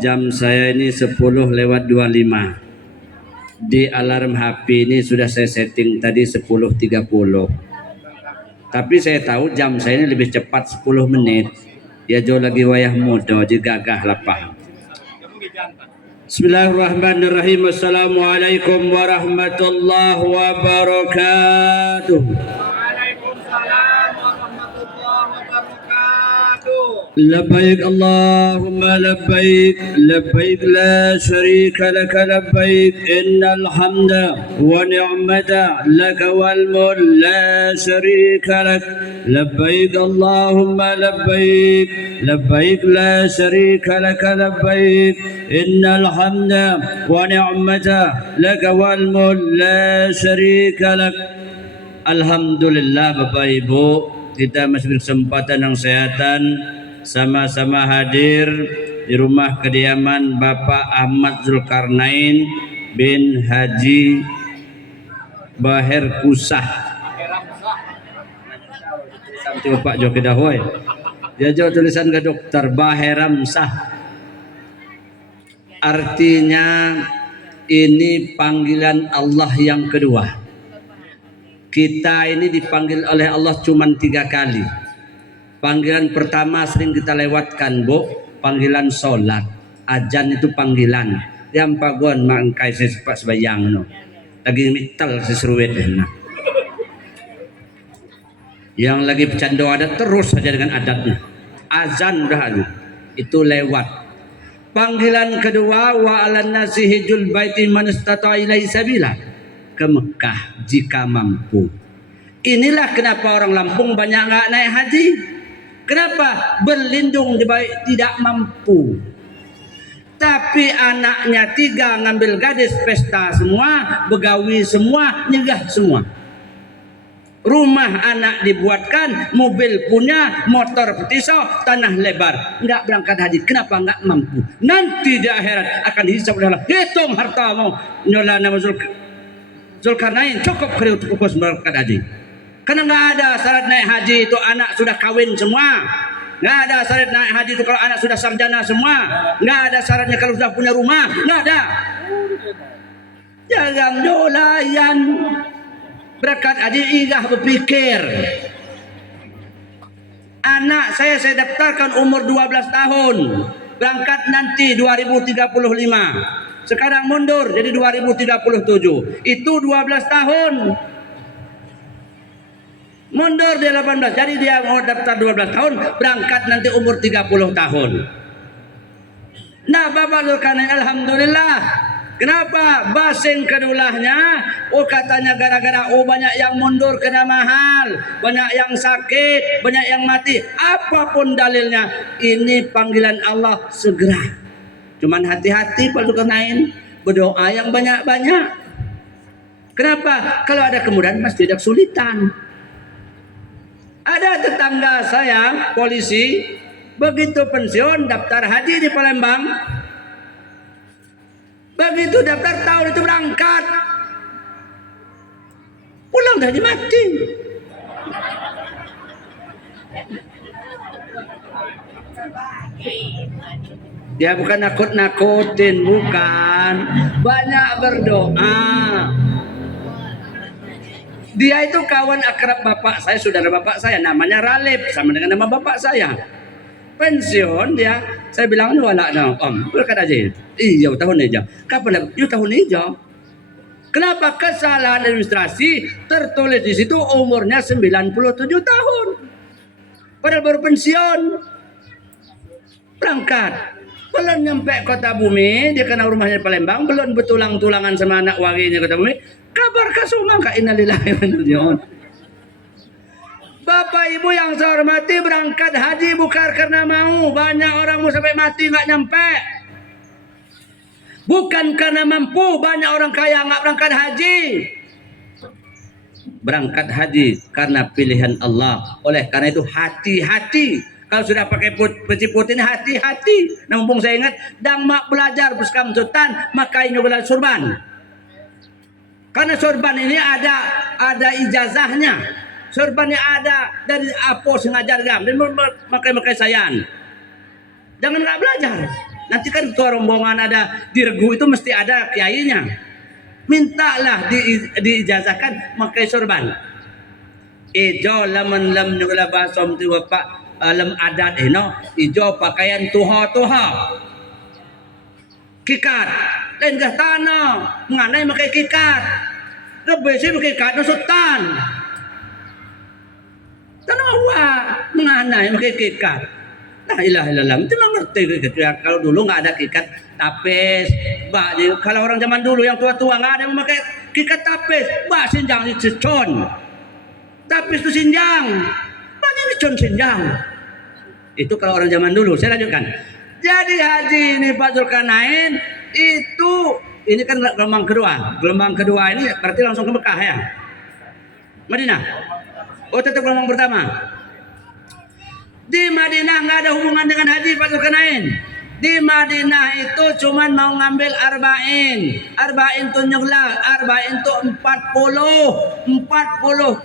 Jam saya ini 10:25. Di alarm HP ini sudah saya setting tadi 10:30. Tapi saya tahu jam saya ini lebih cepat 10 menit. Ya jauh lagi wayah muda, jadi gagah lapang. Bismillahirrahmanirrahim. Assalamualaikum warahmatullahi wabarakatuh. لبيك اللهم لبيك لبيك لا شريك لك لبيك إن الحمد ونعمة لك والملك لا شريك لك لبيك اللهم لبيك لبيك لا شريك لك لبيك إن الحمد ونعمة لك والملك لا شريك لك. Alhamdulillah Bapak Ibu, kita masih berkesempatan yang sehatan sama-sama hadir di rumah kediaman Bapak Ahmad Zulkarnain bin Haji Baher Kusah. Sampai Pak Joki Dahoy. Dia jauh tulisan ke dokter Baheram Sah. Artinya ini panggilan Allah yang kedua. Kita ini dipanggil oleh Allah cuma 3 kali. Panggilan pertama sering kita lewatkan, Bu. Panggilan sholat. Ajan itu panggilan. Yang paguan mangkai saya sepak sebayang no. Lagi mital seseruit nah. Yang lagi bercanda adat terus saja dengan adatnya. Azan udah ada. Itu lewat. Panggilan kedua wa alan nasi hijul baiti man istata'a ilaihi sabila. Ke Mekah jika mampu. Inilah kenapa orang Lampung banyak nggak naik haji. Kenapa? Berlindung di bawah tidak mampu. Tapi anaknya 3 ngambil gadis pesta semua, begawi semua, nyegah semua. Rumah anak dibuatkan, mobil punya, motor petisau, tanah lebar. Nggak berangkat haji. Kenapa nggak mampu? Nanti di akhirat akan dihisab dalam hitung hartamu. Nyolana Zulkarnain cukup kali untuk ukus berangkat haji. Karena nggak ada syarat naik haji itu anak sudah kawin semua. Nggak ada syarat naik haji itu kalau anak sudah sarjana semua. Nggak ada syaratnya kalau sudah punya rumah. Nggak ada. Jangan dolayan. Berangkat haji igah berpikir. Anak saya daftarkan umur 12 tahun. Berangkat nanti 2035. Sekarang mundur jadi 2037. Itu 12 tahun. Mundur dia 18. Jadi dia mau daftar 12 tahun, berangkat nanti umur 30 tahun. Nah, Bapak Zulkarnain alhamdulillah. Kenapa? Basing kedulahnya, katanya gara-gara banyak yang mundur kena mahal, banyak yang sakit, banyak yang mati. Apapun dalilnya, ini panggilan Allah segera. Cuman hati-hati Pak Zulkarnain, berdoa yang banyak-banyak. Kenapa? Kalau ada kemudahan pasti ada kesulitan. Ada tetangga saya, polisi, begitu pensiun daftar haji di Palembang. Begitu daftar tahun itu berangkat. Pulang dah haji mati. Dia bukan nakut-nakutin, bukan. Banyak berdoa. Dia itu kawan akrab bapak saya, saudara bapak saya, namanya Ralif, sama dengan nama bapak saya. Pensiun dia, saya bilang wala no, Om, berkat aja. Iya, tahun aja. Kapan dapat? Iya, tahun aja. Kenapa? Kesalahan administrasi tertulis di situ umurnya 97 tahun. Padahal baru pensiun. Berangkat. Belum nyampe kota bumi, dia kena rumahnya di Palembang, belum bertulang-tulangan sama anak waginya kota bumi. Kabar kasuma ka innalillahi wa inna ilaihi raji'un. Bapak Ibu yang saya hormati, berangkat haji bukan karena mau. Banyak orang mau sampai mati nggak nyampe. Bukan karena mampu, banyak orang kaya nggak berangkat haji. Berangkat haji karena pilihan Allah. Oleh karena itu hati-hati. Kalau sudah pakai peci putih ini hati-hati. Nah, mumpung saya ingat, dan mak belajar bersekam sultan, maka ini belajar surban. Karena sorban ini ada ijazahnya. Sorbannya ada dari apa sengaja gam dan makai sayan. Jangan nggak belajar. Nanti kan tua rombongan ada di Regu itu mesti ada kiainya. Mintalah diijazahkan pakai sorban. Ijo lamun lam nugla basom tu bapak lam adat no. Ijo pakaian tuha-tuha. Kikat. Lenggah tanah. Menganai pakai kikat. Lebih pakai kikat no sultan. Tanah awak menganai pakai kikat. Nah ilah itu nggak ngerti gitu ya. Kalau dulu nggak ada kikat tapis, kalau orang zaman dulu yang tua-tua nggak ada yang memakai kikat tapis, sinjang dicecon, tapis itu sinjang, banyak dicecon sinjang. Itu kalau orang zaman dulu. Saya lanjutkan. Jadi haji ini Pak Zulkarnain itu ini kan gelombang kedua. Gelombang kedua ini berarti langsung ke Mekah ya, Madinah. Oh tetap gelombang pertama. Di Madinah nggak ada hubungan dengan haji Pak Zulkarnain. Di Madinah itu cuman mau ngambil arba'in. Arba'in itu nyeglah. Arba'in itu 40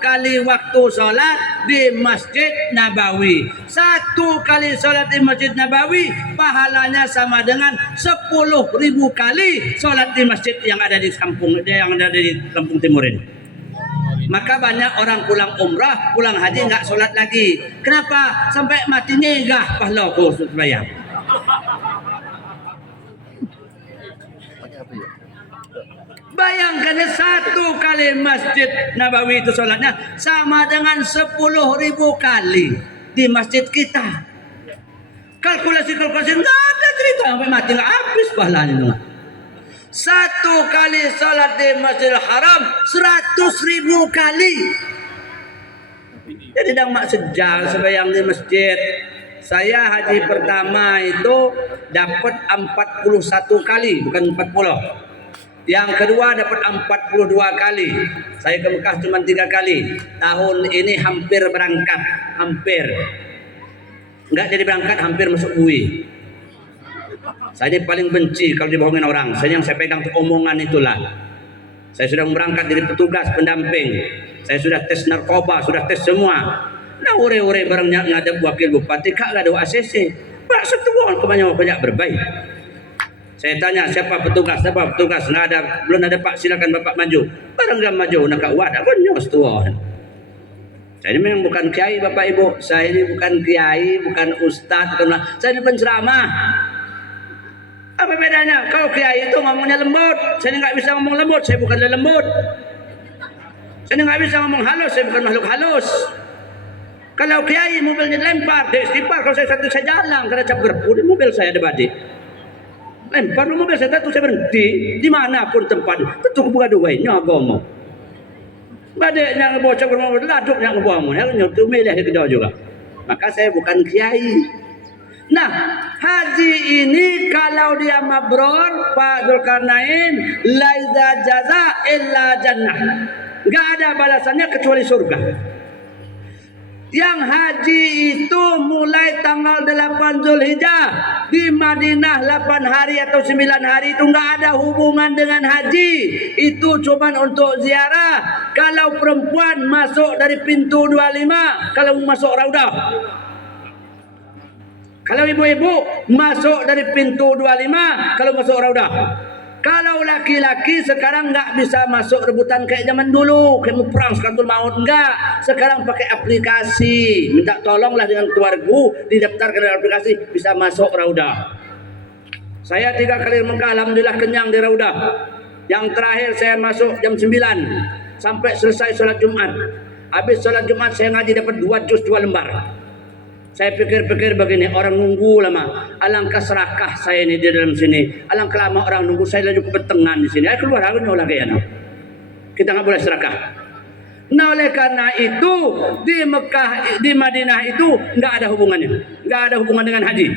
kali waktu sholat di Masjid Nabawi. 1 kali sholat di Masjid Nabawi pahalanya sama dengan 10.000 kali sholat di masjid yang ada di kampung timur ini. Maka banyak orang pulang umrah, pulang haji nggak sholat lagi. Kenapa? Sampai mati negah pahlaku bayang. Bayangkan 1 kali Masjid Nabawi itu sholatnya sama dengan 10.000 kali di masjid kita. Kalkulasi nggak ada cerita sampai mati nggak habis pahalanya. 1 kali sholat di Masjidil Haram 100.000 kali. Jadi dah mak sejak sebayang di masjid. Saya haji pertama itu dapat 41 kali, bukan 40. Yang kedua dapat 42 kali. Saya ke Mekah cuma 3 kali. Tahun ini hampir berangkat, hampir. Enggak jadi berangkat, hampir masuk bui. Saya ini paling benci kalau dibohongin orang. Saya yang saya pegang omongan itulah. Saya sudah berangkat jadi petugas pendamping. Saya sudah tes narkoba, sudah tes semua. Nah ure-ure barangnya ngadep wakil bupati, kak ada ACC. Pak setuan kebanyakan banyak berbaik. Saya tanya siapa petugas, nggak ada, belum ada Pak, silakan Bapak maju. Barang nggak maju, nak wadah pun nyos tuan. Saya ini memang bukan kiai Bapak Ibu. Saya ini bukan kiai, bukan ustadz, saya ini penceramah. Apa bedanya? Kalau kiai itu ngomongnya lembut, saya nggak bisa ngomong lembut, saya bukan lembut. Saya nggak bisa ngomong halus, saya bukan makhluk halus. Kalau kiai mobilnya lempar, dia istighfar. Kalau saya jalan karena cap gerbu di mobil saya ada badik. Lempar mobil saya saya berhenti dimanapun tempat. Tentu buka duanya agama. Badiknya ngebocok mobil, laduknya ngebuang, ya nyotu milih kedua juga. Maka saya bukan kiai. Nah, haji ini kalau dia mabrur Pak Zulkarnain laisa jaza illa jannah. Enggak ada balasannya kecuali surga. Yang haji itu mulai tanggal 8 Zulhijjah di Madinah 8 hari atau 9 hari itu enggak ada hubungan dengan haji. Itu cuma untuk ziarah. Kalau perempuan masuk dari pintu 25, kalau masuk raudah. Kalau ibu-ibu masuk dari pintu 25 kalau masuk raudah. Kalau laki-laki sekarang nggak bisa masuk rebutan kayak zaman dulu, kayak mau perang sekatul maut enggak. Sekarang pakai aplikasi, minta tolonglah dengan keluarga, didaftarkan dalam aplikasi bisa masuk raudah. Saya 3 kali Mekah, alhamdulillah kenyang di raudah. Yang terakhir saya masuk jam 9 sampai selesai sholat Jumat. Habis sholat Jumat saya ngaji dapat 2 juz 2 lembar. Saya pikir-pikir begini, orang nunggu lama. Alangkah serakah saya ini di dalam sini. Alangkah lama orang nunggu, saya lagi kebetengan di sini. Keluar aku nyolah kayaknya. Kita nggak boleh serakah. Nah oleh karena itu di Mekah, di Madinah itu nggak ada hubungannya, nggak ada hubungan dengan haji.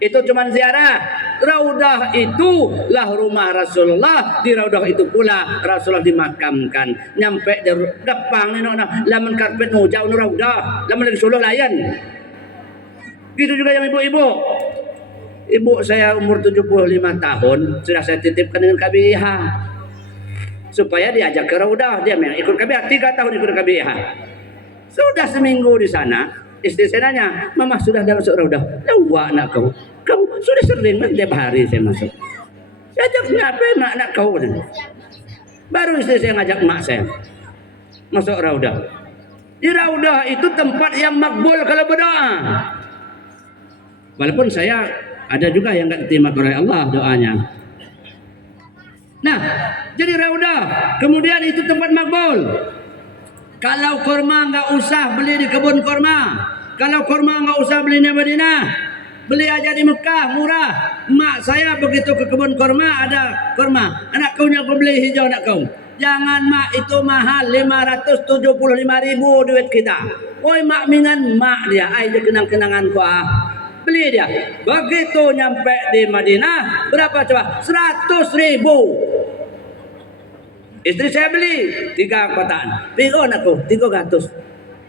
Itu cuma ziarah. Raudah itu lah rumah Rasulullah. Di Raudah itu pula Rasulullah dimakamkan. Nyampe di depan ni nak laman karpet nu jauh nu Raudah, laman lagi Solo layan. Gitu juga yang ibu-ibu. Ibu saya umur 75 tahun sudah saya titipkan dengan KBIH supaya diajak ke Raudah. Dia memang ikut KBIH 3 tahun ikut KBIH. Sudah seminggu di sana, istri saya nanya, "Mama sudah masuk Raudah?" "Lawa anak kau." Kamu sudah sering tiap hari saya masuk. Saya ajak ngapain mak nak kau? Baru istri saya ngajak mak saya masuk raudah. Di raudah itu tempat yang makbul kalau berdoa. Walaupun saya ada juga yang nggak diterima oleh Allah doanya. Nah, jadi raudah. Kemudian itu tempat makbul. Kalau kurma nggak usah beli di kebun kurma. Kalau kurma nggak usah beli di Madinah. Beli aja di Mekah, murah. Mak saya begitu ke kebun kurma, ada kurma. Anak kau yang beli hijau anak kau. Jangan mak, itu mahal, 575.000 duit kita. Woi mak mingan mak dia, aja kenang-kenangan ku beli dia. Begitu nyampe di Madinah, berapa coba? 100.000. Istri saya beli 3 kotaan. Pigo anakku, 300.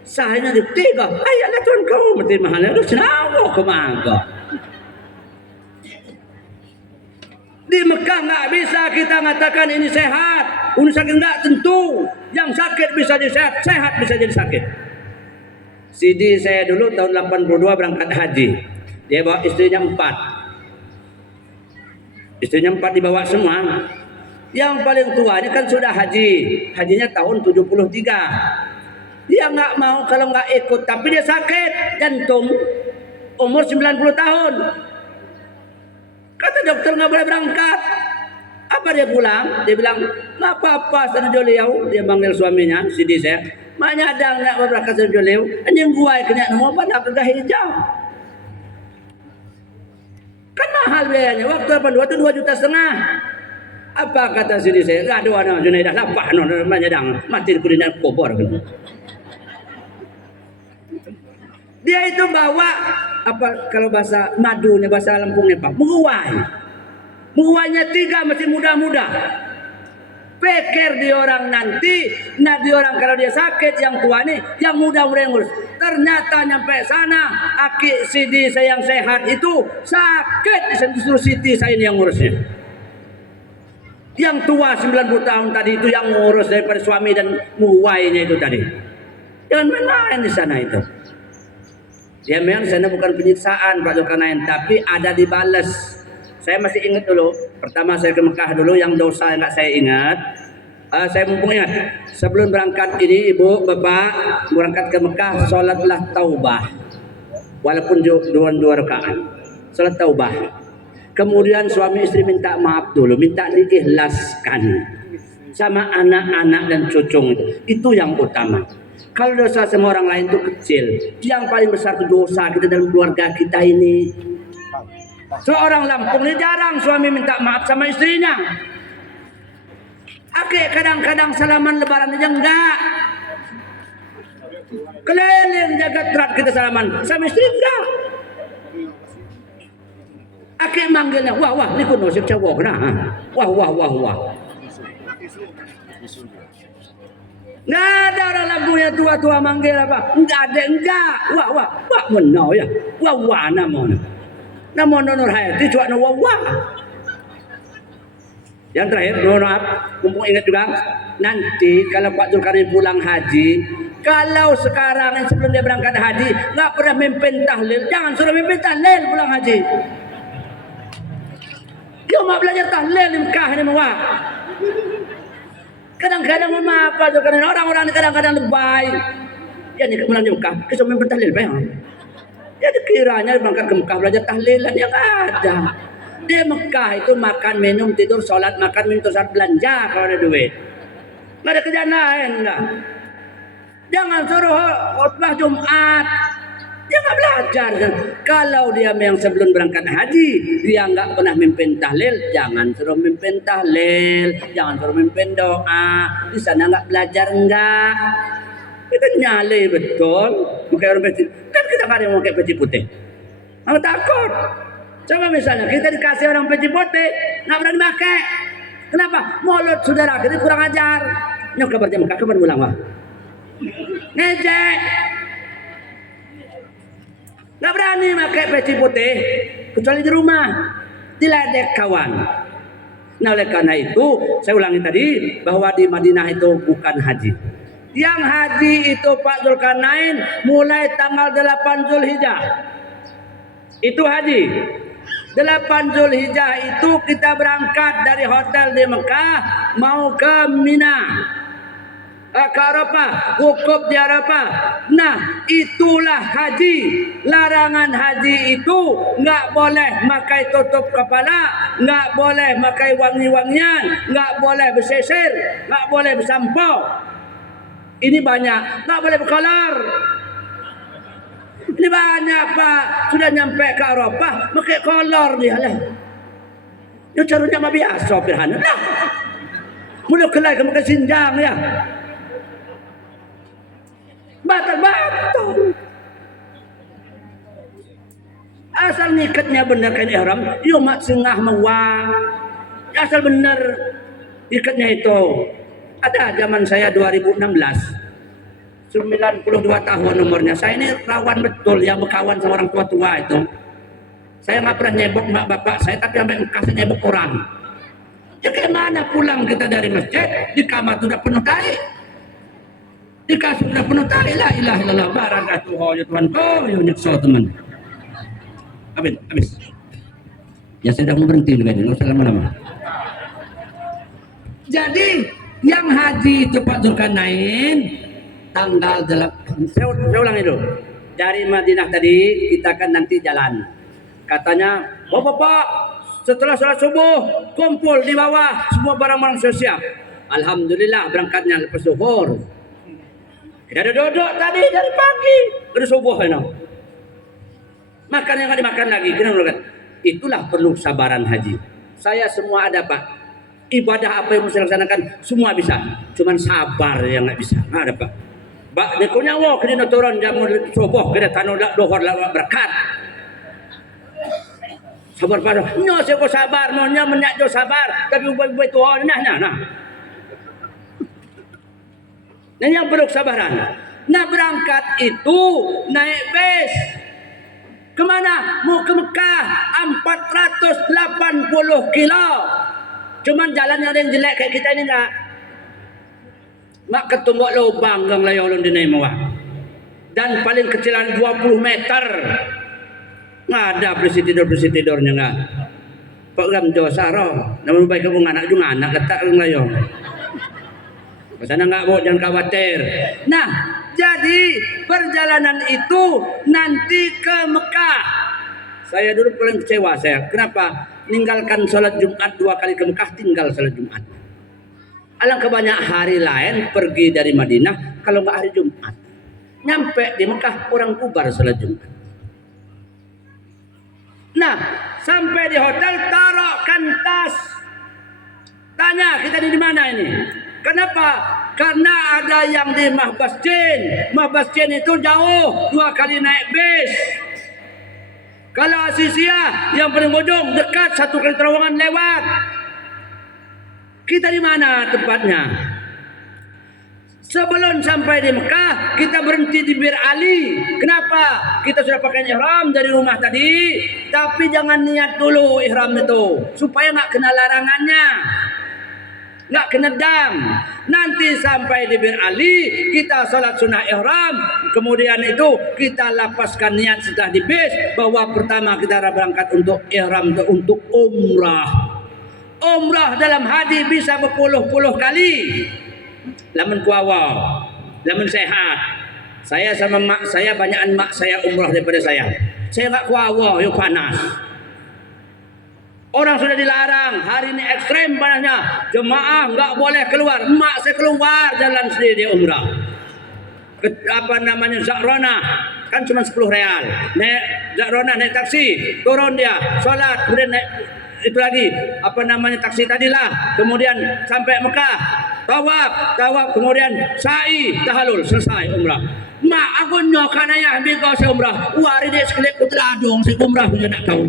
Sahanya di 3. Ayatlah tuan kau mesti mahalnya. Aduh senang ke mangga. Di Mekah nggak bisa kita mengatakan ini sehat. Ini sakit nggak tentu. Yang sakit bisa jadi sehat, sehat bisa jadi sakit. Sidi saya dulu tahun 82 berangkat haji. Dia bawa istrinya 4. Istrinya 4 dibawa semua. Yang paling tua ini kan sudah haji. Hajinya tahun 73. Dia nggak mau kalau nggak ikut, tapi dia sakit jantung, umur 90 tahun. Kata dokter nggak boleh berangkat. Apa dia pulang? Dia bilang nggak apa-apa sana Joliau. Dia panggil suaminya, Sidi saya. Maknya ada nggak berangkat sana Joliau? Anjing gua kena nomor pada kerja hijau. Kan mahal biayanya. Waktu 82 itu 2,5 juta. Apa kata Sidi saya? Gak ada orang Junaidah lapah namanya dang mati kuliner kubur. Dia itu bawa apa kalau bahasa madunya, bahasa Lampungnya Pak, menguai. Menguainya 3 masih muda-muda. Pikir di orang nanti, nah di orang kalau dia sakit yang tua nih, yang muda-muda yang ngurus. Ternyata nyampe sana, aki Sidi saya yang sehat itu sakit di seluruh Siti saya ini yang ngurusnya. Yang tua 90 tahun tadi itu yang ngurus daripada suami dan muwainya itu tadi. Jangan main di sana itu. Ya memang sana bukan penyiksaan Pak Zulkarnain, tapi ada dibalas. Saya masih ingat dulu, pertama saya ke Mekah dulu, yang dosa nggak saya ingat. Saya mumpung ingat, sebelum berangkat ini ibu, bapak berangkat ke Mekah, sholatlah taubah. Walaupun 2 rakaat, sholat taubah. Kemudian suami istri minta maaf dulu, minta diikhlaskan sama anak-anak dan cucu itu yang utama. Kalau dosa sama orang lain itu kecil, yang paling besar itu dosa kita dalam keluarga kita ini. Seorang Lampung ini jarang suami minta maaf sama istrinya. Oke, kadang-kadang salaman lebaran aja enggak. Keliling jagat terat kita salaman, sama istri enggak. Oke manggilnya, wah, ini kuno sih cowok nah. Wah. Nggak ada orang Lampungnya tua-tua manggil apa? Enggak. Wah, menau ya. Wah, namanya. Nama Nur Hayati cuma wah. Yang terakhir, mohon maaf, mumpung ingat juga, nanti kalau Pak Zulkarnain pulang haji, kalau sekarang sebelum dia berangkat haji nggak pernah mimpin tahlil, jangan suruh mimpin tahlil pulang haji. Dia mau belajar tahlil di Mekah ini mau. Kadang-kadang apa Zulkarnain, orang-orang kadang-kadang lebay. Ya nih kemudian di Mekah, kita mimpin tahlil bayang. Jadi kiranya berangkat ke Mekah belajar tahlilan yang ada. Di Mekah itu makan, minum, tidur, sholat, makan, minum, sholat, belanja kalau ada duit. Nggak ada kerjaan lain enggak. Jangan suruh khutbah Jumat. Dia nggak belajar. Kalau dia yang sebelum berangkat haji dia nggak pernah mimpin tahlil, jangan suruh mimpin tahlil, jangan suruh mimpin doa. Di sana nggak belajar enggak. Kita nyali betul. Pakai orang peci. Kan kita nggak ada yang pakai peci putih. Nggak takut. Coba misalnya kita dikasih orang peci putih, nggak berani pakai. Kenapa? Mulut saudara kita kurang ajar. Nyok kabar jam kabar pulang wah. Ngejek. Nggak berani pakai peci putih kecuali di rumah, diledek kawan. Nah oleh karena itu saya ulangi tadi bahwa di Madinah itu bukan haji. Yang haji itu Pak Zulkarnain mulai tanggal 8 Zulhijjah. Itu haji. 8 Zulhijjah itu kita berangkat dari hotel di Mekah mau ke Mina, ke Arafah, wukuf di Arafah. Nah, itulah haji. Larangan haji itu nggak boleh pakai tutup kepala, nggak boleh pakai wangi-wangian, nggak boleh bersisir, nggak boleh bersampo. Ini banyak, nggak boleh berkolor. Ini banyak Pak, sudah nyampe ke Arafah pakai kolor dia lah. Ya caranya mah biasa pirhana lah. Mula kelai ke makan sinjang ya. Batal. Asal ngikatnya benar kan ihram, yo mak sengah mawang. Asal benar ikatnya itu. Ada zaman saya 2016. 92 tahun umurnya. Saya ini rawan betul yang berkawan sama orang tua-tua itu. Saya nggak pernah nyebok mak bapak saya, tapi sampai kasih nyebok orang. Ya gimana pulang kita dari masjid, di kamar sudah penuh tai. Di kasur sudah penuh tai, la ilaha illallah, barakatuh ya Tuhan. Oh, ya nyekso teman. Habis. Ya saya mau berhenti juga, nggak usah lama-lama. Jadi yang haji itu Pak Zulkarnain tanggal 8. Saya ulang itu. Dari Madinah tadi kita kan nanti jalan. Katanya, "Oh Bapak, setelah sholat subuh kumpul di bawah, semua barang-barang sudah siap." Alhamdulillah berangkatnya lepas zuhur. Kita ada duduk tadi dari pagi dari subuh ini. Makan yang nggak dimakan lagi. Itulah perlu sabaran haji. Saya semua ada Pak. Ibadah apa yang mesti laksanakan semua bisa. Cuman sabar yang nggak bisa. Nggak ada Pak. Bak dia punya wah kena turun jam subuh kena tanu dak dohor la berkat. Sabar pada. Nyo saya ko sabar, monya menyak jo sabar, tapi ubay-ubay tuh nah. Dan yang perlu kesabaran. Nah berangkat itu naik bus. Kemana? Mau ke Mekah 480 kilo. Cuman jalannya ada yang jelek kayak kita ini enggak. Mak ketumbuk lubang gang layolun di Naimawa. Dan paling kecilan 20 meter. Nggak ada bersih tidurnya nggak. Pak gam dosa roh. Namun baik kamu anak juga anak letak gang layong. Kesana nggak mau jangan khawatir. Nah jadi perjalanan itu nanti ke Mekah. Saya dulu paling kecewa saya. Kenapa? Meninggalkan sholat Jumat 2 kali ke Mekah, tinggal sholat Jumat. Alangkah banyak hari lain pergi dari Madinah kalau nggak hari Jumat. Nyampe di Mekah orang bubar sholat Jumat. Nah sampai di hotel taruhkan tas. Tanya kita di mana ini? Kenapa? Karena ada yang di Mahbasjin. Mahbasjin itu jauh 2 kali naik bis. Kalau Asisia yang paling ujung dekat 1 kali terowongan lewat. Kita di mana tempatnya? Sebelum sampai di Mekah, kita berhenti di Bir Ali. Kenapa? Kita sudah pakai ihram dari rumah tadi, tapi jangan niat dulu ihram itu, supaya nggak kena larangannya, nggak kena dam. Nanti sampai di Bir Ali, kita sholat sunnah ihram, kemudian itu kita lapaskan niat setelah di bis bahwa pertama kita berangkat untuk ihram untuk umrah. Umrah dalam haji bisa berpuluh-puluh kali. Lamun kuawa, lamun sehat. Saya sama mak saya banyakan mak saya umrah daripada saya. Saya nggak kuawa, yuk panas. Orang sudah dilarang, hari ini ekstrem panasnya. Jemaah nggak boleh keluar. Mak saya keluar jalan sendiri di umrah. Apa namanya Zakrona kan cuma 10 real. Naik Zakrona naik taksi, turun dia, sholat, kemudian naik itu lagi apa namanya taksi tadilah, kemudian sampai Mekah tawaf kemudian sa'i tahallul selesai umrah. Mak aku nyokan ayah bego saya umrah wari dia sekali ku teladung saya umrah punya nak tahu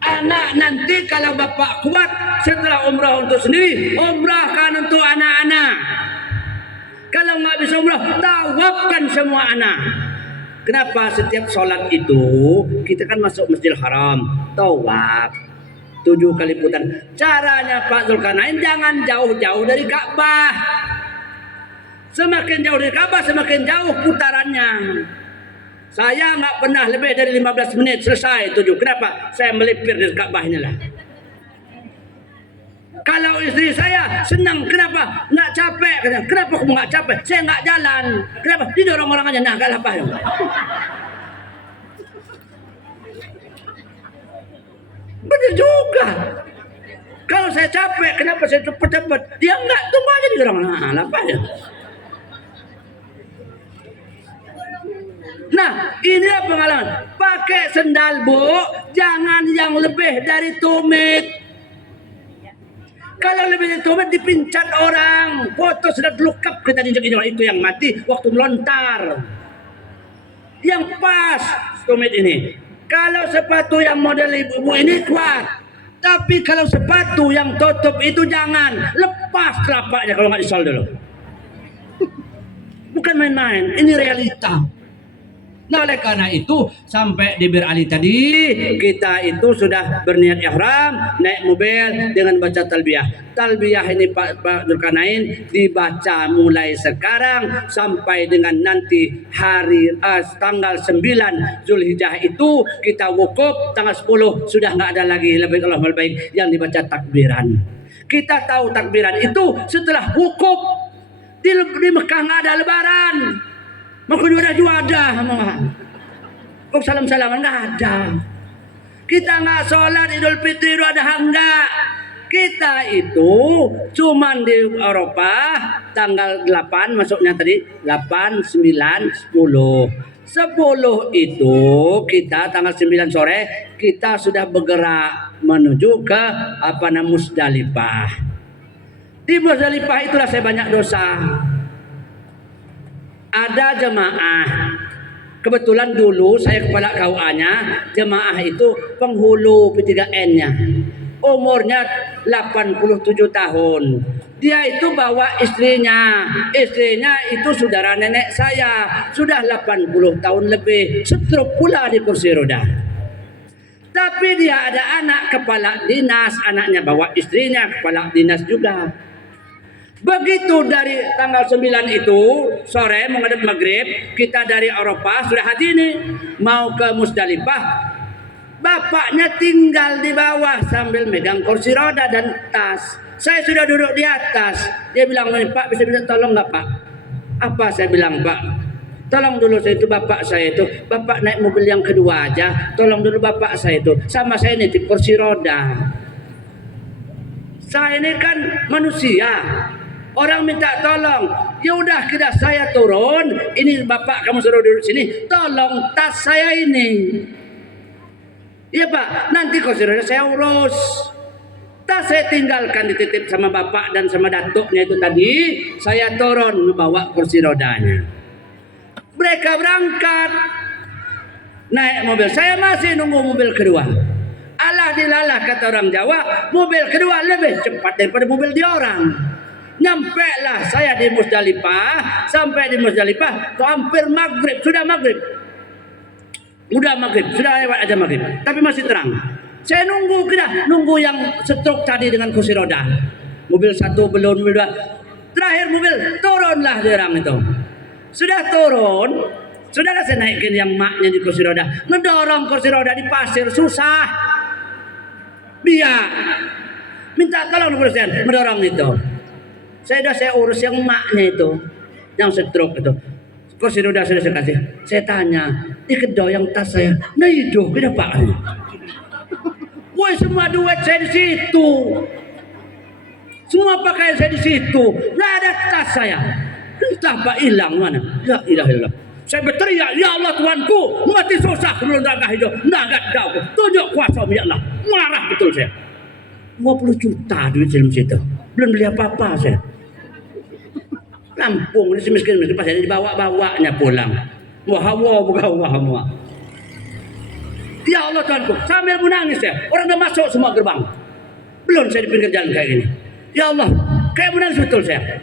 anak nanti kalau bapak kuat setelah umrah untuk sendiri umrahkan untuk anak-anak. Kalau nggak bisa umrah tawafkan semua anak. Kenapa setiap sholat itu kita kan masuk Masjidil Haram, tawaf 7 kali putaran. Caranya Pak Zulkarnain jangan jauh-jauh dari Ka'bah. Semakin jauh dari Ka'bah semakin jauh putarannya. Saya nggak pernah lebih dari 15 menit selesai tujuh. Kenapa? Saya melipir di Ka'bahnya lah. Kalau istri saya senang, kenapa? Nggak capek. Kenapa kamu nggak capek? Saya nggak jalan. Kenapa? Didorong orang aja. Nah, gak apa. Benar juga. Kalau saya capek, kenapa saya cepet-cepet? Dia nggak, tunggu aja didorong. Nah, apa ya? Nah, inilah pengalaman. Pakai sendal, Bu, jangan yang lebih dari tumit. Kalau lebih dari tumit dipincat orang. Foto sudah lengkap kita injak-injak, itu yang mati waktu melontar. Yang pas tumit ini. Kalau sepatu yang model ibu ini kuat. Tapi kalau sepatu yang tutup itu jangan. Lepas telapaknya kalau nggak disol dulu. Bukan main-main, ini realita. Nah, oleh karena itu sampai di Bir Ali tadi kita itu sudah berniat ihram, naik mobil dengan baca talbiyah. Talbiyah ini Pak Dzulkarnain dibaca mulai sekarang sampai dengan nanti hari tanggal 9 Zulhijjah itu kita wukuf, tanggal 10 sudah nggak ada lagi lebih Allah baik yang dibaca takbiran. Kita tahu takbiran itu setelah wukuf di Mekah nggak ada lebaran. Makanya udah juadah, kok salam-salaman nggak ada. Kita nggak sholat Idul Fitri udah ada enggak. Kita itu cuman di Eropa tanggal 8 masuknya tadi 8, 9, 10. 10 itu kita tanggal 9 sore kita sudah bergerak menuju ke Musdalifah. Di Musdalifah itulah saya banyak dosa. Ada jemaah, kebetulan dulu saya kepala KUA-nya, jemaah itu penghulu P3N-nya, umurnya 87 tahun. Dia itu bawa istrinya itu saudara nenek saya, sudah 80 tahun lebih, stroke pula di kursi roda. Tapi dia ada anak kepala dinas, anaknya bawa istrinya kepala dinas juga. Begitu dari tanggal 9 itu sore menghadap maghrib, kita dari Eropa sudah hati ini mau ke Musdalifah. Bapaknya tinggal di bawah sambil megang kursi roda dan tas. Saya sudah duduk di atas. Dia bilang, Pak bisa tolong nggak Pak? Apa saya bilang, Pak? Tolong dulu saya itu bapak saya itu. Bapak naik mobil yang kedua aja. Tolong dulu bapak saya itu. Sama saya nitip kursi roda. Saya ini kan manusia. Orang minta tolong, ya udah kita saya turun. Ini bapak kamu suruh duduk sini. Tolong tas saya ini. Iya Pak, nanti kursi roda saya urus. Tas saya tinggalkan dititip sama bapak dan sama datuknya itu tadi. Saya turun membawa kursi rodanya. Mereka berangkat naik mobil. Saya masih nunggu mobil kedua. Alah dilalah kata orang Jawa, mobil kedua lebih cepat daripada mobil dia orang. Nyampe lah saya di Musdalifah. Sampai di Musdalifah hampir maghrib. Sudah maghrib, sudah lewat aja maghrib, tapi masih terang. Saya nunggu yang stroke tadi dengan kursi roda. Mobil satu belum, mobil dua. Terakhir mobil turunlah dia orang itu. Sudah turun, sudahlah saya naikin yang maknya di kursi roda. Ngedorong kursi roda di pasir susah. Dia minta tolong kepolisian mendorong itu. Saya urus yang maknya itu, yang stroke itu. Kursi roda sudah saya kasih. Saya tanya, dikedo yang tas saya. Nah itu, kenapa? Woi semua duit saya di situ. Semua pakaian saya di situ. Nggak ada tas saya. Entah Pak hilang mana. La ilaha illallah. Saya berteriak, ya Allah Tuhanku, mati susah belum agak hidup. Nggak tahu. Tunjuk kuasa ya Allah. Marah betul saya. 20 juta duit dalam situ. Belum beli apa-apa saya. Lampung ini miskin pas jadi dibawa-bawanya pulang. Wah, buka. Ya Allah Tuhanku, sambil menangis ya. Orang udah masuk semua gerbang. Belum saya di pinggir jalan kayak gini. Ya Allah, kayak menangis betul saya.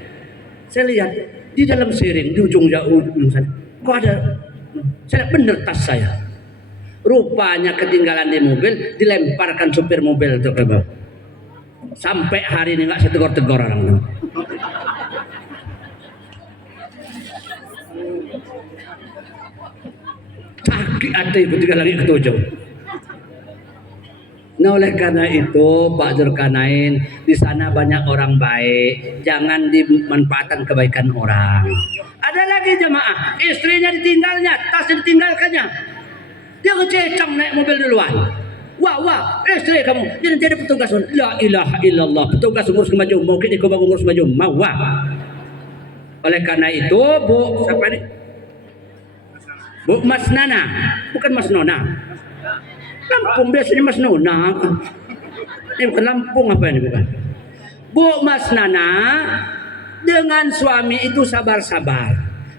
Saya lihat di dalam siring di ujung sana. Kok ada? Saya bener tas saya. Rupanya ketinggalan di mobil, dilemparkan supir mobil itu ke bawah. Sampai hari ini nggak saya tegur orang itu. sakit hati ketika lagi ketujuh. Nah oleh karena itu Pak Zulkarnain, di sana banyak orang baik, jangan dimanfaatkan kebaikan orang. Ada lagi jemaah, istrinya ditinggalnya, tasnya ditinggalkannya, dia ngececang naik mobil duluan. Wah, istri kamu jadi petugas. La ilaha illallah, petugas ngurus kemaju, mungkin ikut ngurus maju, mau wah. Oleh karena itu Bu, siapa ini? Bu Mas Nana, bukan Mas Nona. Lampung biasanya Mas Nona. Ini bukan Lampung apa ini bukan? Bu Mas Nana, dengan suami itu sabar-sabar.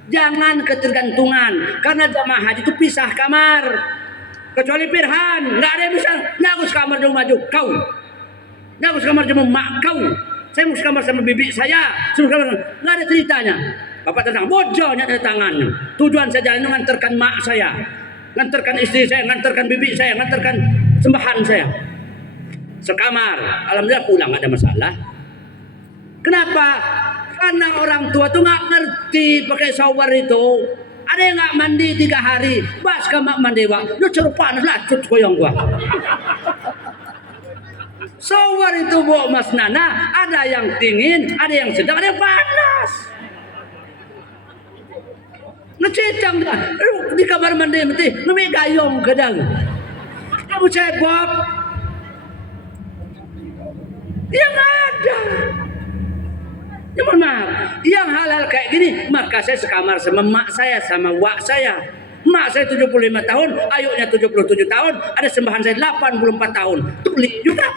Jangan ketergantungan, karena jamaah haji itu pisah kamar. Kecuali Firhan, nggak ada yang bisa nyagus kamar dong maju kau. Nyagus kamar sama mak kau. Saya mau kamar sama bibi saya. Nggak ada ceritanya. Bapak tentang bojolnya ada tangannya. Tujuan saya jalan mengantarkan mak saya, ngantarkan istri saya, ngantarkan bibi saya, ngantarkan sembahan saya. Sekamar, alhamdulillah pulang nggak ada masalah. Kenapa? Karena orang tua tuh nggak ngerti pakai shower itu. Ada yang nggak mandi 3 hari, bas kamak mandewa, lu cerup panas lah, cut koyong gua. Shower itu Bu Mas Nana, ada yang dingin, ada yang sedang, ada yang panas. Ngececang dah, di kamar mandi mati, nami gayung kadang. Kamu cebok, yang ada. Ya mohon maaf, yang hal-hal kayak gini, maka saya sekamar sama mak saya, sama wak saya. Mak saya 75 tahun, ayuknya 77 tahun, ada sembahan saya 84 tahun. Tulik juga.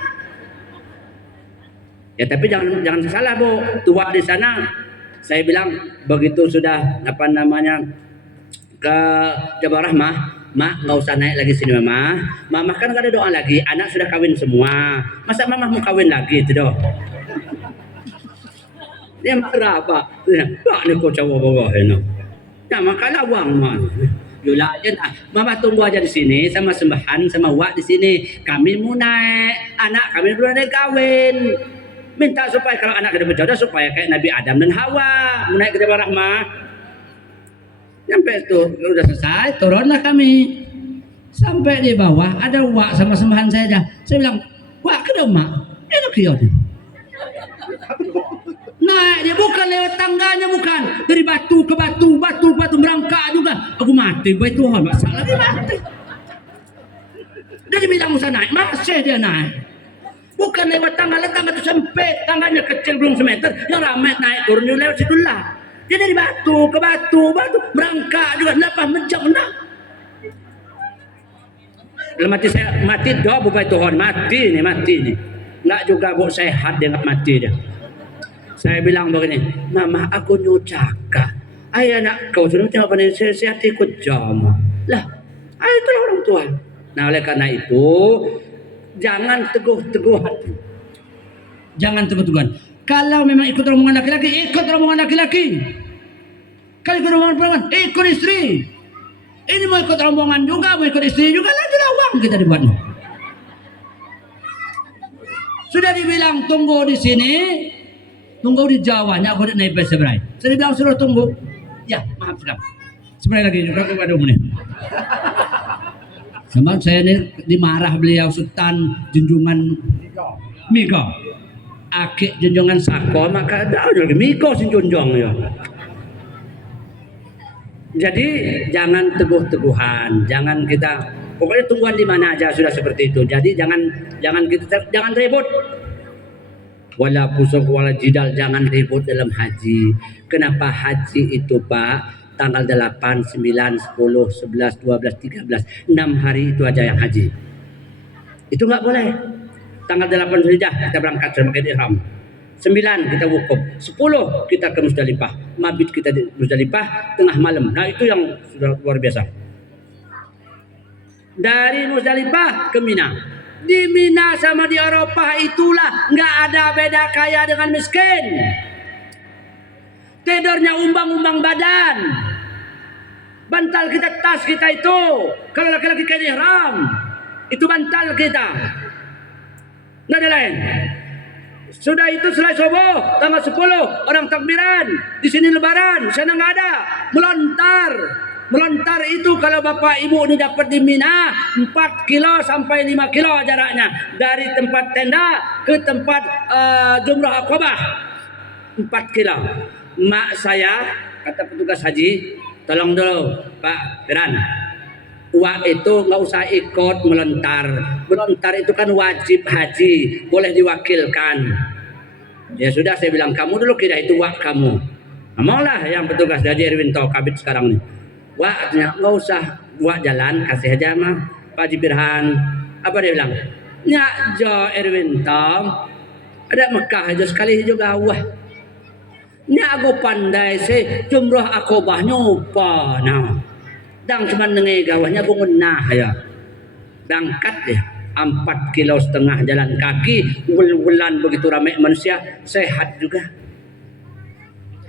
Ya tapi jangan salah Bu, tua di sana. Saya bilang begitu sudah ke Jabal Rahmah, Mak nggak usah naik lagi sini Mama. Mama kan gak ada doa lagi, anak sudah kawin semua. Masa Mama mau kawin lagi itu doh? Dia marah Pak. Pak ni kau cawa bawah ini. Ya makalah uang mah. Yolah aja nah. Mama tunggu aja di sini sama sembahan sama wak di sini. Kami mau naik, anak kami belum ada kawin. Minta supaya kalau anak kita berjodoh supaya kayak Nabi Adam dan Hawa mau naik ke Jabal Rahmah. Sampai itu udah selesai, turunlah kami. Sampai di bawah ada wak sama sembahan saya dah. Saya bilang, wak ke mak, enak ya. Nah, dia bukan lewat tangganya, bukan dari batu ke batu, merangkak juga. Aku mati, baik Tuhan, masalah dia mati. Dia bilang usah naik, masih dia naik. Bukan lewat tangga itu sempit, tangganya kecil belum semeter, yang ramai naik turun lewat situ lah. Dia dari batu ke batu, merangkak juga, 8 jam nah. Mati saya, mati doa bukan Tuhan, mati nih. Enggak juga Bu sehat dia nggak mati dia. Saya bilang begini, Mama aku nyucaka. Ayah nak kau sudah tengok pada sehat ikut jam. Lah, itulah orang tua. Nah oleh karena itu, jangan teguh-teguhan. Jangan teguh-teguhan. Kalau memang ikut rombongan laki-laki, ikut rombongan laki-laki. Kalau ikut rombongan perempuan, ikut istri. Ini mau ikut rombongan juga, mau ikut istri juga, lanjutlah uang kita dibuat. Sudah dibilang tunggu di sini, tunggu di Jawanya, aku naik bus seberai. Saya bilang suruh tunggu. Ya, maaf sudah. Sebenarnya lagi juga kepada umumnya. Sama saya ini dimarah beliau Sultan Junjungan Miko. Akik Junjungan Sako, maka ada lagi Miko si Junjung ya. Jadi jangan teguh-teguhan, jangan kita pokoknya tungguan di mana aja sudah seperti itu. Jadi jangan ribut. Wala pusuk wala jidal, jangan ribut dalam haji. Kenapa haji itu Pak? Tanggal 8, 9, 10, 11, 12, 13, 6 hari itu aja yang haji. Itu nggak boleh. Tanggal 8 Zulhijjah kita berangkat sebagai ihram. 9 kita wukuf, 10 kita ke Musdalifah, mabit kita di Musdalifah tengah malam. Nah itu yang sudah luar biasa. Dari Musdalifah ke Mina. Di Mina sama di Arafah itulah nggak ada beda kaya dengan miskin. Tidurnya umbang-umbang badan. Bantal kita, tas kita itu. Kalau laki-laki kain ihram, itu bantal kita. Nggak ada lain. Sudah itu selesai subuh tanggal 10 orang takbiran, di sini lebaran, sana nggak ada, melontar Melontar itu kalau bapak ibu ini dapat di Mina 4 kilo sampai 5 kilo jaraknya dari tempat tenda ke tempat Jumrah Aqabah 4 kilo. Mak saya kata petugas haji, tolong dulu Pak Geran, Wak itu nggak usah ikut melontar. Melontar itu kan wajib haji, boleh diwakilkan. Ya sudah, saya bilang kamu dulu kira itu wak kamu. Nah, maulah yang petugas dari Erwinto Kabit sekarang nih. Wak nggak usah wak jalan, kasih aja mah Pak Haji Birhan. Apa dia bilang? Nyak jo Erwinto, ada Mekah aja sekali juga wah. Nyak aku pandai sih jumrah Aqabah nyoba nah. Dang cuma nengai gawahnya bungun nah ya. Berangkat ya 4,5 kilo jalan kaki, bulan begitu ramai manusia, sehat juga.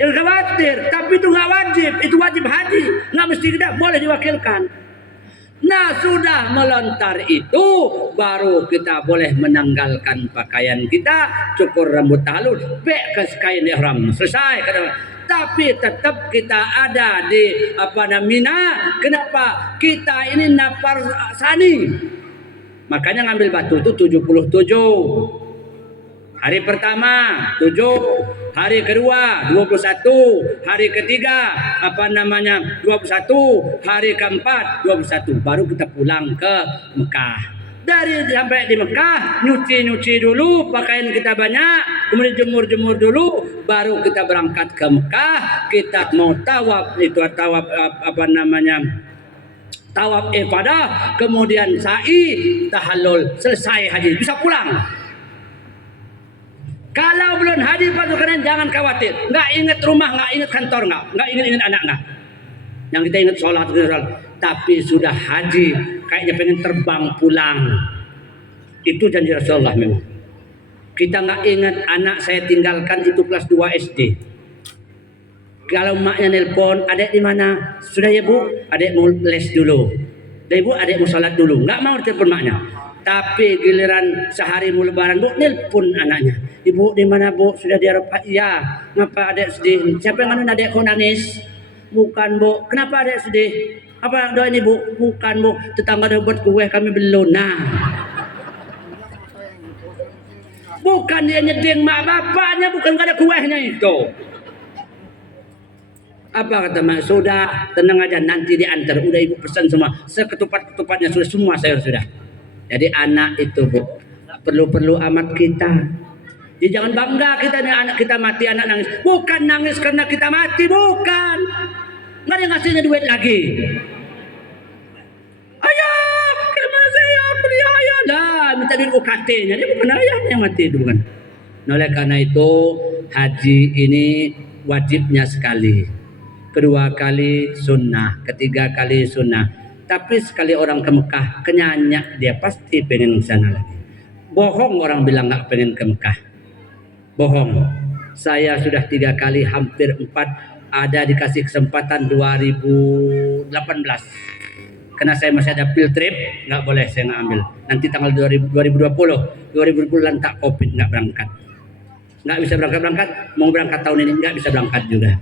Jangan khawatir, tapi itu nggak wajib, itu wajib haji, nggak mesti tidak boleh diwakilkan. Nah sudah melontar itu baru kita boleh menanggalkan pakaian kita, cukur rambut halus, ke kain ihram, selesai. Tapi tetap kita ada di Mina. Kenapa? Kita ini nafar sani. Makanya ngambil batu itu 77. Hari pertama 7, hari kedua 21, hari ketiga 21, hari keempat 21, baru kita pulang ke Mekah. Dari sampai di Mekah nyuci dulu pakaian kita banyak, kemudian jemur dulu, baru kita berangkat ke Mekah. Kita mau tawaf itu tawaf ibadah, kemudian sa'i, tahallul, selesai haji, bisa pulang. Kalau belum haji pasukan jangan khawatir, nggak ingat rumah, nggak ingat kantor, nggak ingat anak nggak. Yang kita ingat sholat, tapi sudah haji, kayaknya pengen terbang pulang. Itu janji Rasulullah memang. Kita nggak ingat anak saya tinggalkan itu kelas 2 SD. Kalau maknya nelpon, adek di mana? Sudah ya bu, adek mau les dulu. Dan ibu, adek mau sholat dulu. Nggak mau telepon maknya. Tapi giliran sehari mau lebaran, bu, nelpon anaknya. Ibu di mana bu? Sudah di Eropa? Iya. Ngapa adek sedih? Siapa yang nganu adek kau nangis? Bukan bu. Kenapa adek sedih? Apa doa ini bu? Bukan bu. Tetangga udah buat kue, kami belum. Nah. Bukan dia nyeding mak bapaknya, bukan gak ada kuehnya itu. Apa kata mak? Sudah, tenang aja, nanti diantar. Udah ibu pesan semua. Seketupat-ketupatnya sudah, semua sayur sudah. Jadi anak itu bu, perlu amat kita. Jadi jangan bangga kita nih anak kita mati, anak nangis. Bukan nangis karena kita mati, bukan. Nggak ada ngasihnya duit lagi. Ayah, kemana saya? Kuliah ayah. Lah, minta duit UKT-nya. Dia bukan ayahnya yang mati itu bukan. Nah, oleh karena itu haji ini wajibnya sekali. Kedua kali sunnah, ketiga kali sunnah. Tapi sekali orang ke Mekah kenyanyak, dia pasti pengen ke sana lagi. Bohong orang bilang nggak pengen ke Mekah. Bohong. Saya sudah 3 kali, hampir 4, ada dikasih kesempatan 2018. Karena saya masih ada field trip, nggak boleh saya nggak ambil. Nanti tanggal 2020 lantak COVID nggak berangkat. Nggak bisa berangkat, mau berangkat tahun ini nggak bisa berangkat juga.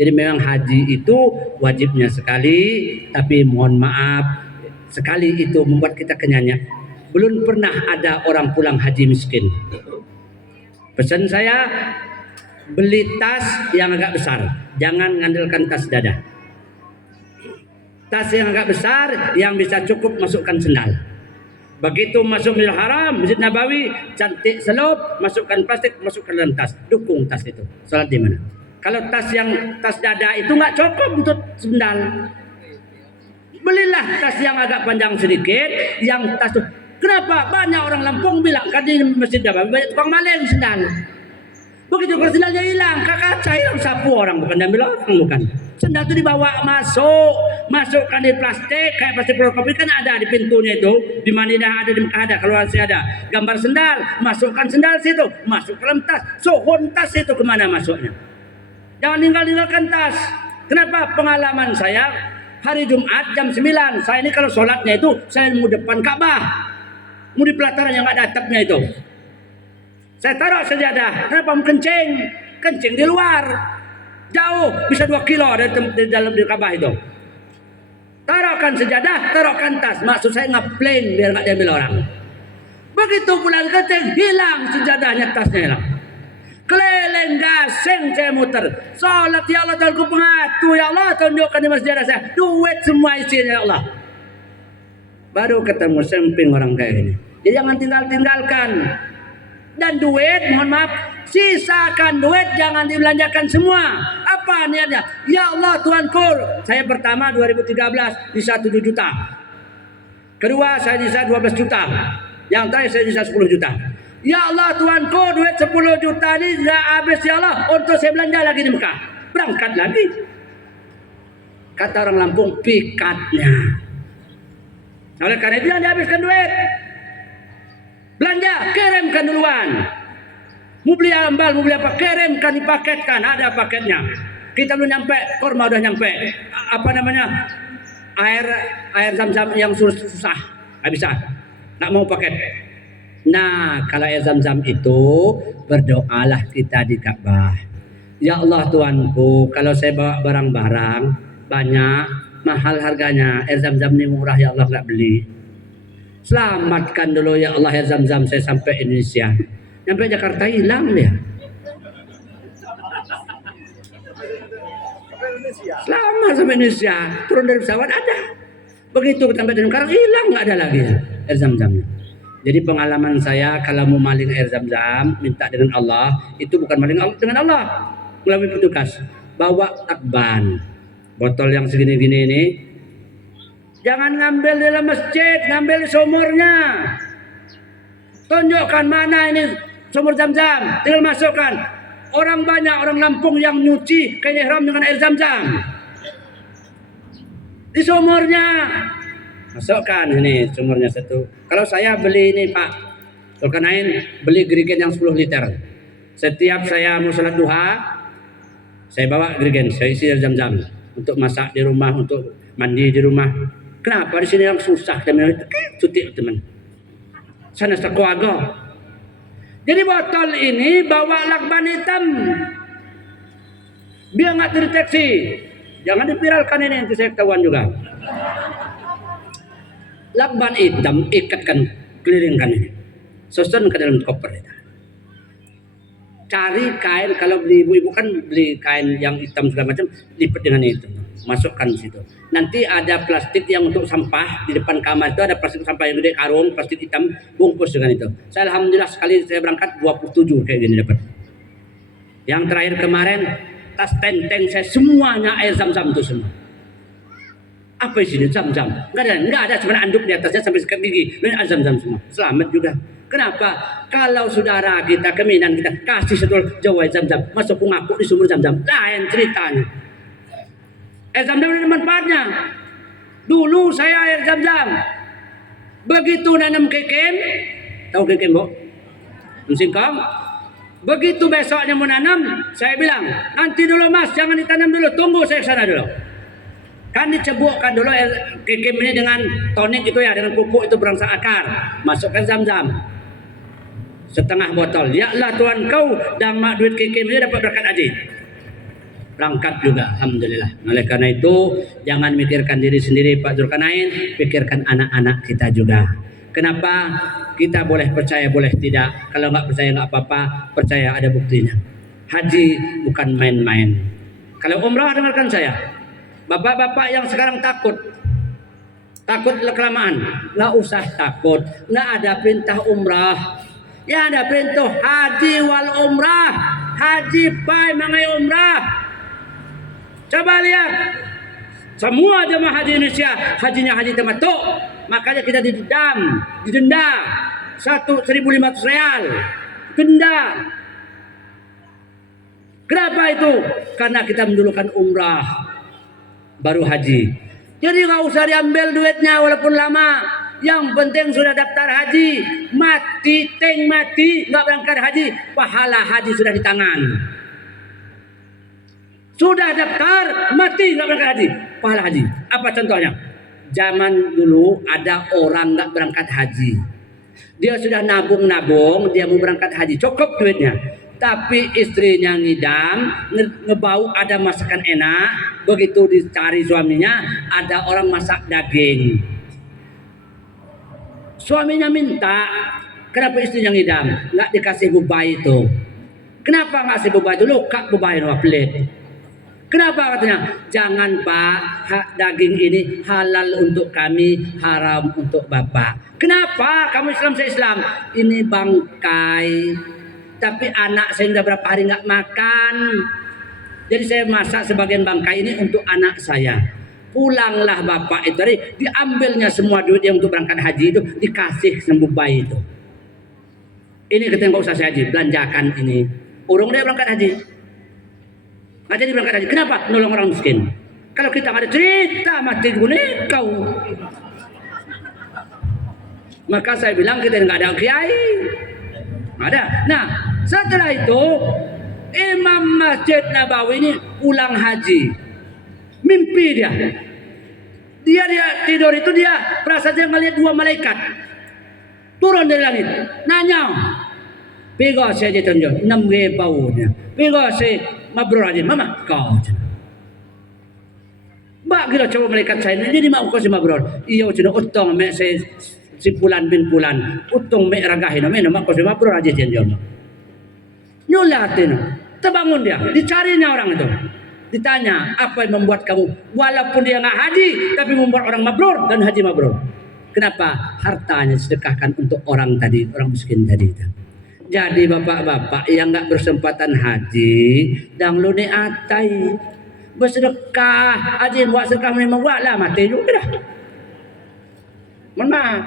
Jadi memang haji itu wajibnya sekali, tapi mohon maaf, sekali itu membuat kita kenyanyak. Belum pernah ada orang pulang haji miskin. Pesan saya, beli tas yang agak besar, jangan ngandalkan tas dada. Tas yang agak besar, yang bisa cukup masukkan sendal. Begitu masuk Masjidil Haram, Masjid Nabawi, cantik selop, masukkan plastik, masukkan dalam tas, dukung tas itu. Salat di mana? Kalau tas dada itu nggak cukup untuk sendal. Belilah tas yang agak panjang sedikit, yang tas itu. Kenapa? Banyak orang Lampung bilang kan di Masjid Nabawi banyak tukang maling sendal. Begitu kalau sendalnya hilang, kaca hilang, sapu orang, bukan diambil orang, bukan. Sendal itu dibawa masukkan di plastik, kayak plastik fotokopi kan ada di pintunya itu. Di Madinah ada, di Mekah ada, kalau saya ada gambar sendal, masukkan sendal situ, masuk ke dalam tas, sohon tas itu kemana masuknya. Jangan tinggalkan tas. Kenapa? Pengalaman saya hari Jumat jam 9. Saya ini kalau sholatnya itu saya mau depan Ka'bah, mau di pelataran yang nggak ada atapnya itu. Saya taruh sajadah. Kenapa? Mau kencing di luar, jauh bisa 2 kilo dari dalam di Ka'bah itu. taruhkan sejadah, taruhkan tas. Maksud saya ngeplank biar nggak diambil orang. Begitu bulan kencing, hilang sejadahnya, tasnya hilang. Keliling gasing saya muter. Salat ya Allah, Tuhanku pengatu ya Allah, tunjukkan di masjid saya. Duit semua isinya ya Allah. Baru ketemu semping orang kayak gini. Jadi jangan tinggalkan. Dan duit, mohon maaf, sisakan duit, jangan dibelanjakan semua. Apa niatnya? Ya Allah Tuhanku, saya pertama 2013 bisa 7 juta. Kedua saya bisa 12 juta. Yang terakhir saya bisa 10 juta. Ya Allah Tuhanku, duit 10 juta ini gak habis ya Allah untuk saya belanja lagi di Mekah. Berangkat lagi. Kata orang Lampung, pikatnya. Oleh karena itu yang dihabiskan duit. Belanja, kirimkan duluan. Mau beli ambal, mau beli apa, kirimkan, dipaketkan, ada paketnya. Kita belum nyampe, korma udah nyampe. Apa namanya? Air zam-zam yang susah. Nggak bisa, nggak mau paket. Nah, kalau air zam-zam itu, berdoalah kita di Ka'bah. Ya Allah Tuhanku, kalau saya bawa barang-barang banyak, mahal harganya, air zam-zam ini murah ya Allah, nggak beli. Selamatkan dulu ya Allah air zam-zam saya sampai Indonesia. Sampai Jakarta hilang dia. Selamat sampai Indonesia, turun dari pesawat ada. Begitu sampai di Jakarta hilang, nggak ada lagi air zam-zamnya. Jadi pengalaman saya kalau mau maling air zam-zam, minta dengan Allah, itu bukan maling dengan Allah, melalui petugas. Bawa takban, botol yang segini-gini ini. Jangan ngambil di dalam masjid, ngambil di sumurnya. Tunjukkan mana ini sumur zam-zam, tinggal masukkan. Orang banyak, orang Lampung yang nyuci kain ihram dengan air zam-zam. Di sumurnya. Masukkan ini sumurnya satu. Kalau saya beli ini Pak Zulkarnain, beli gerigen yang 10 liter. Setiap saya mau sholat duha, saya bawa gerigen, saya isi air zam-zam. Untuk masak di rumah, untuk mandi di rumah. Kenapa di sini yang susah teman? Cuti teman. Sana sekuago. Jadi botol ini bawa lakban hitam. Biar nggak terdeteksi. Jangan dipiralkan ini nanti saya ketahuan juga. Lakban hitam ikatkan, kelilingkan ini. Susun ke dalam koper itu. Cari kain, kalau beli ibu-ibu kan beli kain yang hitam segala macam, lipat dengan itu. Masukkan di situ. Nanti ada plastik yang untuk sampah di depan kamar itu, ada plastik sampah yang gede, karung plastik hitam, bungkus dengan itu. Saya alhamdulillah sekali saya berangkat 27 kayak gini dapat. Yang terakhir kemarin tas tenteng saya semuanya air zam-zam itu semua. Apa isinya zam-zam? Enggak ada cuma anduk di atasnya sampai sikat gigi. Ini air zam-zam semua. Selamat juga. Kenapa? Kalau saudara kita keminan kita kasih satu jawai zam-zam, masuk ngaku di sumur zam-zam, lain ceritanya. Air zam-zam ada manfaatnya. Dulu saya air zam-zam, begitu nanam kekem, tahu kekem bu? Singkong. Begitu besoknya mau nanam, saya bilang nanti dulu mas, jangan ditanam dulu, tunggu saya kesana dulu. Kan dicebukkan dulu air kekem ini dengan tonik itu ya, dengan pupuk itu berangsang akar, masukkan zam-zam. Setengah botol. Ya Allah Tuhan kau dan mak duit kekem ini dapat berkat haji. Berangkat juga alhamdulillah. Oleh karena itu jangan mikirkan diri sendiri Pak Zulkarnain, pikirkan anak-anak kita juga. Kenapa? Kita boleh percaya boleh tidak. Kalau nggak percaya nggak apa-apa, percaya ada buktinya. Haji bukan main-main. Kalau umrah dengarkan saya. Bapak-bapak yang sekarang takut kelamaan, nggak usah takut. Nggak ada perintah umrah. Ya ada perintah haji wal umrah. Haji pai mangai umrah. Coba lihat, semua jemaah haji Indonesia hajinya haji tamattu, makanya kita didenda 1.500 real, denda. Kenapa itu? Karena kita mendulukan umrah, baru haji. Jadi nggak usah diambil duitnya walaupun lama. Yang penting sudah daftar haji, mati nggak berangkat haji, pahala haji sudah di tangan. Sudah daftar, mati nggak berangkat haji, pahala haji. Apa contohnya? Zaman dulu ada orang nggak berangkat haji. Dia sudah nabung, dia mau berangkat haji, cukup duitnya. Tapi istrinya ngidam, ngebau ada masakan enak. Begitu dicari suaminya, ada orang masak daging. Suaminya minta, kenapa istrinya ngidam? Nggak dikasih bubay itu. Kenapa nggak kasih bubay itu? Luka bubay pelit. Kenapa katanya? Jangan Pak, daging ini halal untuk kami, haram untuk Bapak. Kenapa? Kamu Islam, saya Islam. Ini bangkai. Tapi anak saya sudah berapa hari nggak makan. Jadi saya masak sebagian bangkai ini untuk anak saya. Pulanglah Bapak itu tadi, diambilnya semua duit yang untuk berangkat haji itu, dikasih sembuh bayi itu. Ini katanya nggak usah saya haji, belanjakan ini. Urung dia berangkat haji. Nggak jadi berangkat haji. Kenapa? Nolong orang miskin. Kalau kita nggak ada cerita mati gune kau. Maka saya bilang kita nggak ada kiai. Nggak ada. Nah setelah itu Imam Masjid Nabawi ini pulang haji. Mimpi dia. Dia tidur itu dia perasa dia melihat dua malaikat turun dari langit. Nanya. Pigo saya ditunjuk 6 baunya. Pigo saya mabrur aja, mama kau. Mbak kira coba malaikat saya jadi mau kau si mabrur. Iya sudah utang mek saya si Pulan bin Pulan. Utang mek ragahin mek mak kau si mabrur aja janjian. Nyulatin. Terbangun dia, dicarinya orang itu. Ditanya, apa yang membuat kamu walaupun dia nggak haji tapi membuat orang mabrur dan haji mabrur? Kenapa? Hartanya sedekahkan untuk orang tadi, orang miskin tadi itu. Jadi bapak-bapak yang nggak bersempatan haji, dang lu ni atai bersedekah, haji buat sedekah memang buat lah mati juga dah. Mohon maaf.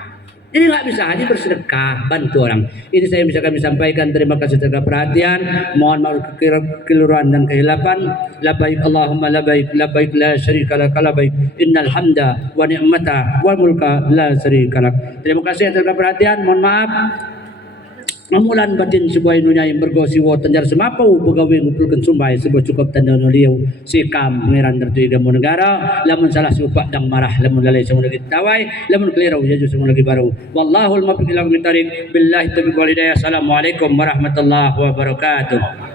Jadi nggak bisa haji bersedekah, bantu orang. Ini saya bisa kami sampaikan. Terima kasih atas perhatian. Mohon maaf kekeliruan dan kehilapan. Labbaik Allahumma labbaik, labbaik la syarika lak, labbaik innal hamda wa ni'mata wa mulka la syarika lak. Terima kasih atas perhatian. Mohon maaf. Mamulan batin sebuah inunya yang bergosiwo tanjar semapau begawe ngumpulkan sumbai sebuah cukup tanda nuliau sikam pengiran tertuju gamu negara lamun salah supak dang marah lamun lalai semua lagi tawai lamun kelirau jaju semua lagi baru wallahul muwaffiq ila aqwamit thoriq billahi taufiq wal hidayah. Assalamualaikum warahmatullahi wabarakatuh.